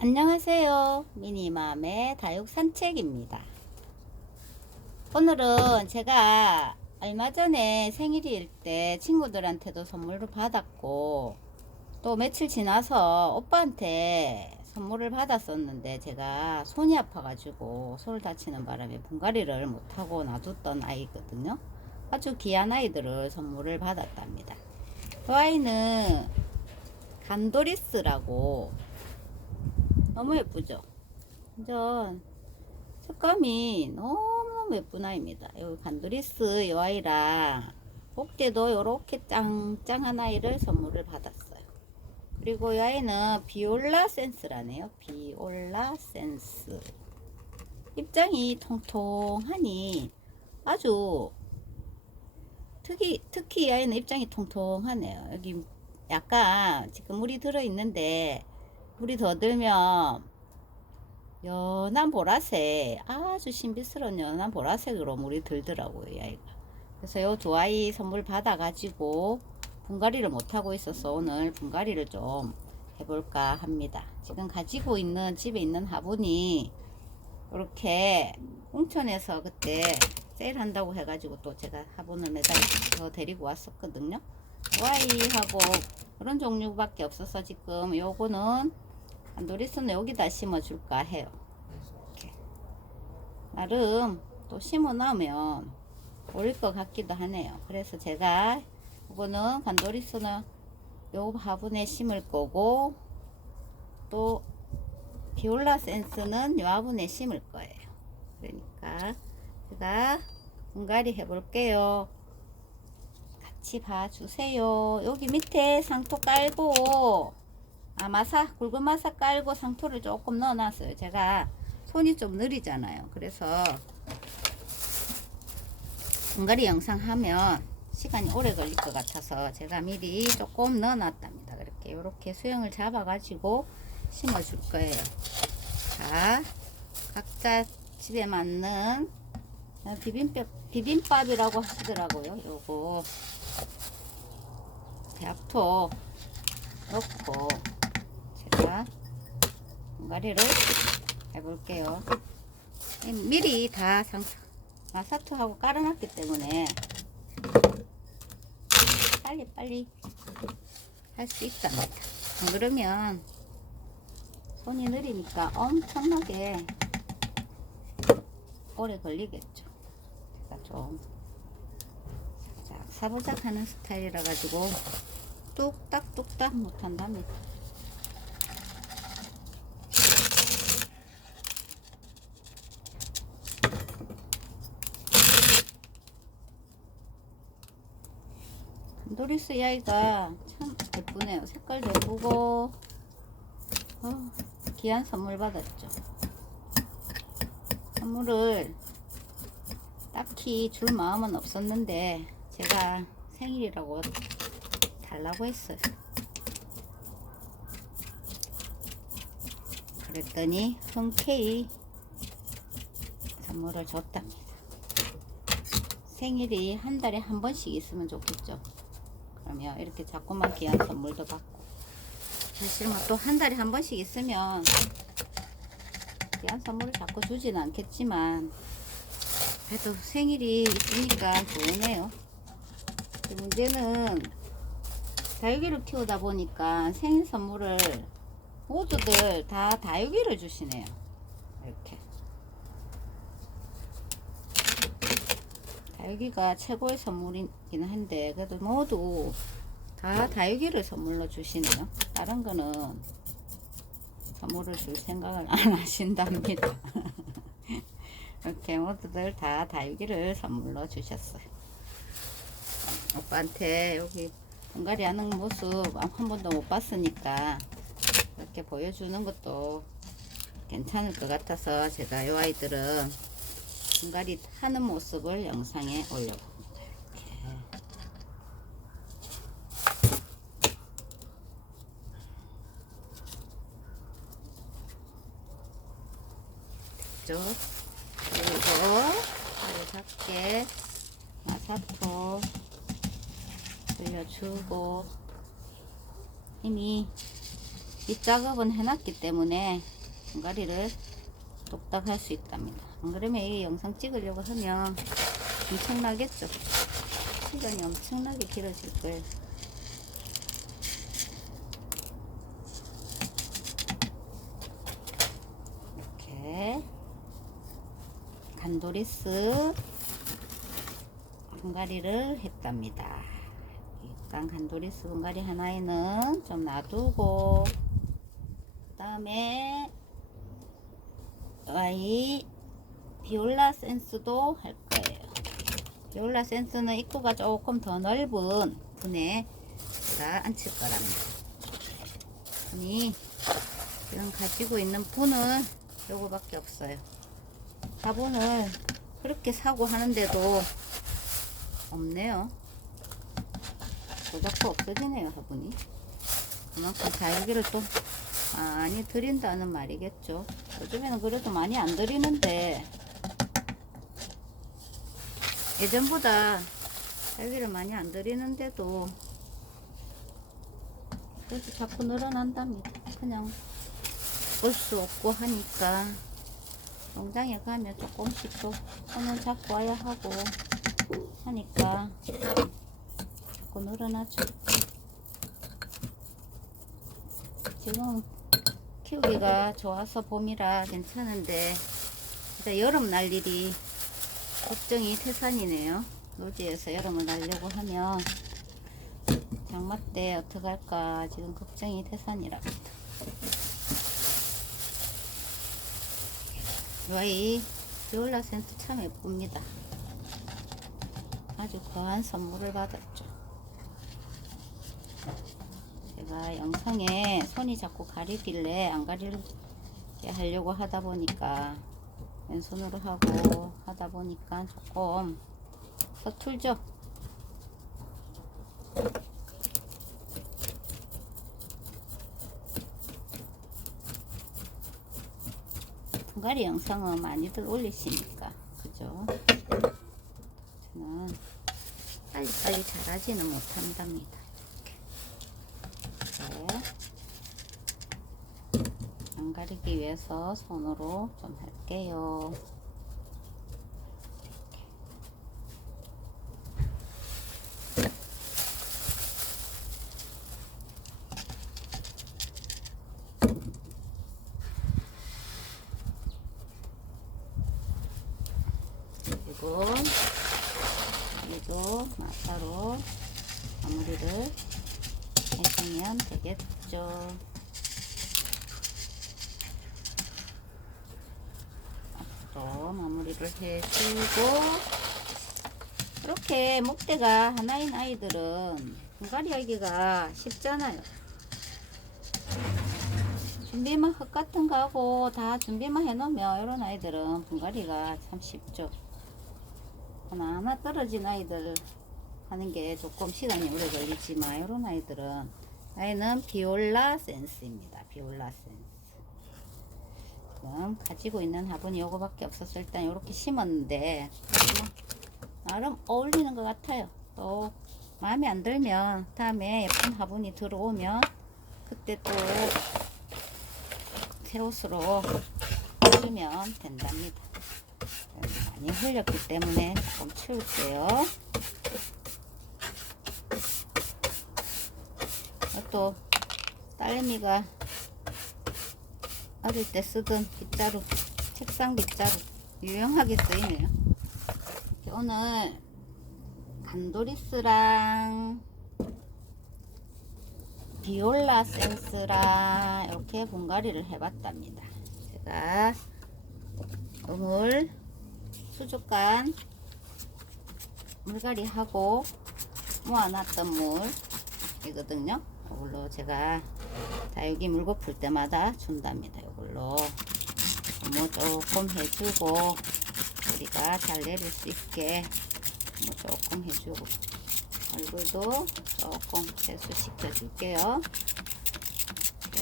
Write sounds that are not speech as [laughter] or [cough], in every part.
안녕하세요. 미니맘의 다육 산책입니다. 오늘은 제가 얼마 전에 생일일 때 친구들한테도 선물을 받았고 또 며칠 지나서 오빠한테 선물을 받았었는데 제가 손이 아파가지고 손을 다치는 바람에 분갈이를 못하고 놔뒀던 아이거든요. 아주 귀한 아이들을 선물을 받았답니다. 그 아이는 간도리스라고 너무 예쁘죠? 완전 색감이 너무너무 예쁜 아이입니다. 요 간도리스 이 아이랑 복대도 요렇게 짱짱한 아이를 선물을 받았어요. 그리고 이 아이는 비올라 센스라네요. 비올라 센스. 입장이 통통하니 아주 특히 특히 이 아이는 입장이 통통하네요. 여기 약간 지금 물이 들어 있는데 물이 더 들면 연한 보라색 아주 신비스러운 연한 보라색으로 물이 들더라고요 이 아이가. 그래서 요 두 아이 선물 받아 가지고 분갈이를 못하고 있어서 오늘 분갈이를 좀 해볼까 합니다. 지금 가지고 있는 집에 있는 화분이 이렇게 홍천에서 그때 세일한다고 해가지고 또 제가 화분을 매달려 데리고 왔었거든요. 와이하고 그런 종류밖에 없어서 지금 요거는 안도리스는 여기다 심어줄까 해요. 이렇게. 나름 또 심어 놓으면 어릴 것 같기도 하네요. 그래서 제가 이거는 간도리스는 요 화분에 심을 거고 또 비올라 센스는 요 화분에 심을 거예요. 그러니까 제가 분갈이 해볼게요. 같이 봐주세요. 여기 밑에 상토 깔고 아 마사 굵은 마사 깔고 상토를 조금 넣어놨어요. 제가 손이 좀 느리잖아요. 그래서 분갈이 영상 하면 시간이 오래 걸릴 것 같아서 제가 미리 조금 넣어놨답니다. 그렇게 이렇게 수영을 잡아가지고 심어줄 거예요. 자, 각자 집에 맞는 비빔밥 비빔밥이라고 하시더라고요. 요거 대합토 넣고 제가 분갈이를 해볼게요. 미리 다 상, 마사토하고 깔아놨기 때문에 빨리빨리 할 수 있답니다. 안 그러면 손이 느리니까 엄청나게 오래 걸리겠죠. 제가 좀 사부작 하는 스타일이라 가지고 뚝딱뚝딱 못한답니다. 도리스 이 아이가 참 예쁘네요. 색깔도 예쁘고 어, 귀한 선물 받았죠. 선물을 딱히 줄 마음은 없었는데 제가 생일이라고 달라고 했어요. 그랬더니 흔쾌히 선물을 줬답니다. 생일이 한 달에 한 번씩 있으면 좋겠죠. 그러면 이렇게 자꾸만 귀한 선물도 받고 사실은 뭐또 한 달에 한 번씩 있으면 귀한 선물을 자꾸 주진 않겠지만 그래도 생일이 있으니까 좋으네요. 그 문제는 다육이를 키우다 보니까 생일 선물을 모두들 다 다육이를 주시네요. 이렇게. 다육이가 최고의 선물이긴 한데 그래도 모두 다 다육이를 선물로 주시네요. 다른 거는 선물을 줄 생각을 안 [laughs] 하신답니다. [laughs] 이렇게 모두들 다 다육이를 선물로 주셨어요. 오빠한테 여기 분갈이 하는 모습 한 번도 못 봤으니까 이렇게 보여주는 것도 괜찮을 것 같아서 제가 이 아이들은 분갈이 하는 모습을 영상에 올려봅니다. 이렇게. 됐죠? 그리고 작게 마사토 돌려주고 힘이 밑작업은 해놨기 때문에 분갈이를 똑딱 할 수 있답니다. 안 그러면 이 영상 찍으려고 하면 엄청나겠죠? 시간이 엄청나게 길어질 거예요. 이렇게 간도리스 분갈이를 했답니다. 일단 간도리스 분갈이 하나에는 좀 놔두고 그 다음에 Y 비올라 센스도 할 거예요. 비올라 센스는 입구가 조금 더 넓은 분에 제가 앉힐 거랍니다. 분이 지금 가지고 있는 분은 요거밖에 없어요. 화분을 그렇게 사고 하는데도 없네요. 도자꾸 없어지네요, 화분이. 그만큼 자유기를 또 많이 드린다는 말이겠죠. 요즘에는 그래도 많이 안 드리는데 예전보다 자유기를 많이 안 드리는데도 그래도 자꾸 늘어난답니다. 그냥 볼 수 없고 하니까 농장에 가면 조금씩 또 손을 잡고 와야 하고 하니까 자꾸 늘어나죠. 지금 키우기가 좋아서 봄이라 괜찮은데 진짜 여름 날 일이 걱정이 태산이네요. 노지에서 여름을 날려고 하면 장마 때 어떡할까 지금 걱정이 태산이랍니다. 와이 비올라 센트 참 예쁩니다. 아주 거한 선물을 받았죠. 제가 영상에 손이 자꾸 가리길래 안 가리게 하려고 하다 보니까 왼손으로 하고 하다 보니까 조금 서툴죠. 분갈이 영상은 많이들 올리시니까 그죠? 저는 빨리빨리 잘하지는 못한답니다. 이렇게. 네. 안 가리기 위해서 손으로 좀 할게요. 그리고 여기도 마사로 마무리를 해주면 되겠죠. 앞으로 마무리를 해주고 이렇게 목대가 하나인 아이들은 분갈이 하기가 쉽잖아요. 준비만 흙 같은 거 하고 다 준비만 해 놓으면 이런 아이들은 분갈이가 참 쉽죠. 하나하나 떨어진 아이들 하는 게 조금 시간이 오래 걸리지만 이런 아이들은 아이는 비올라 센스입니다. 비올라 센스. 지금 가지고 있는 화분이 요거밖에 없어서 일단 이렇게 심었는데 뭐 나름 어울리는 것 같아요. 또 마음에 안 들면 다음에 예쁜 화분이 들어오면 그때 또새 옷으로 주면 된답니다. 많이 흘렸기 때문에 조금 치울게요. 또 딸내미가 어릴 때 쓰던 빗자루, 책상 빗자루 유용하게 쓰이네요. 오늘 간도리스랑 비올라 센스랑 이렇게 분갈이를 해봤답니다. 제가 우물 수족관 물갈이 하고 모아놨던 물 이거든요. 이걸로 제가 다육이 물고 풀 때마다 준답니다. 이걸로 뭐 조금 해주고 우리가 잘 내릴 수 있게 뭐 조금 해주고 얼굴도 조금 세수시켜 줄게요.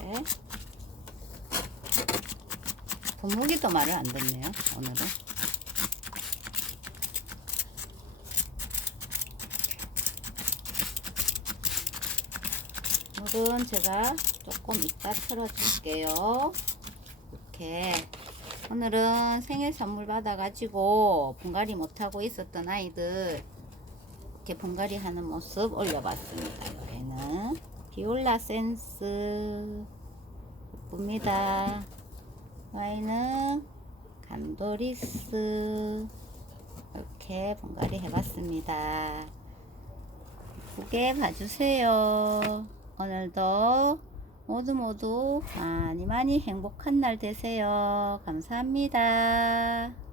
네. 분무기도 말을 안 듣네요. 오늘은. 오늘은 제가 조금 이따 틀어줄게요. 이렇게 오늘은 생일 선물 받아가지고 분갈이 못하고 있었던 아이들 이렇게 분갈이 하는 모습 올려봤습니다. 이번에는 비올라 센스 예쁩니다. 와인은 간도리스 이렇게 분갈이 해봤습니다. 예쁘게 봐주세요. 오늘도 모두 모두 많이 많이 행복한 날 되세요. 감사합니다.